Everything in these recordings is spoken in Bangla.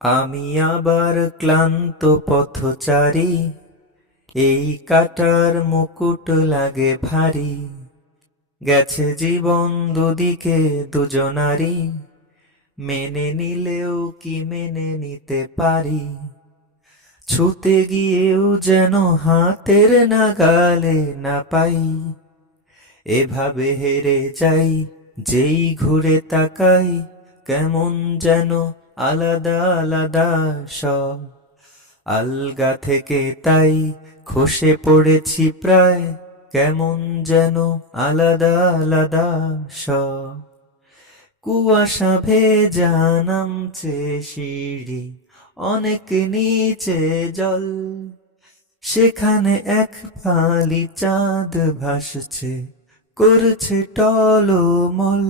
আমি আবার ক্লান্ত পথচারী, এই কাটার মুকুট লাগে ভারী। গেছে জীবন দুদিকে দুজনারই, মেনে নিলেও কি মেনে নিতে পারি। ছুতে গিয়েও যেন হাতের নাগালে না পাই। এভাবে হেরে যাই, যেই ঘুরে তাকাই, কেমন যেন আলাদা আলাদা সব। আলগা থেকে তাই খসে পড়েছি প্রায়, কেমন যেন আলাদা আলাদা সব। কুয়াশা ভেজা নামছে সিঁড়ি, অনেক নিচে জল, সেখানে এক ফালি চাঁদ ভাসছে, করছে টলমল।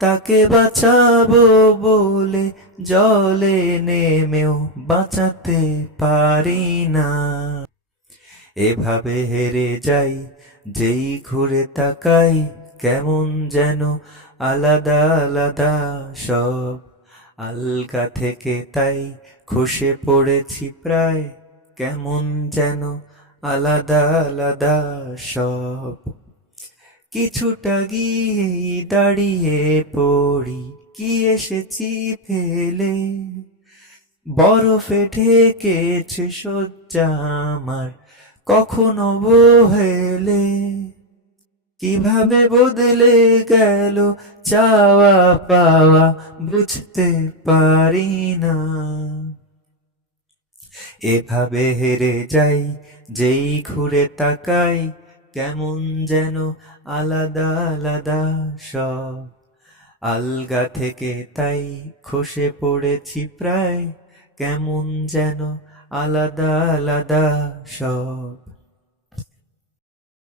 তাকে বাঁচাবো বলে জলে নেমেও বাঁচাতে পারি না। এভাবে হেরে যাই, যেই ঘুরে তাকাই, কেমন যেন আলাদা আলাদা সব। আলগা থেকে তাই খসে পড়েছি প্রায়, কেমন যেন আলাদা আলাদা সব। কিছুটা গিয়ে দাঁড়িয়ে পড়ি, কি এসেছি ফেলে, বরফে ঢেকেছে শয্যা আমার, কখনো অবহেলে। কিভাবে বদলে গেল চাওয়া পাওয়া, বুঝতে পারি না। এভাবে হেরে যাই, যেই ঘুরে তাকাই, কেমন যেন আলাদা আলাদা সব। আলগা থেকে তাই খসে পড়েছি প্রায়, কেমন যেন আলাদা আলাদা সব।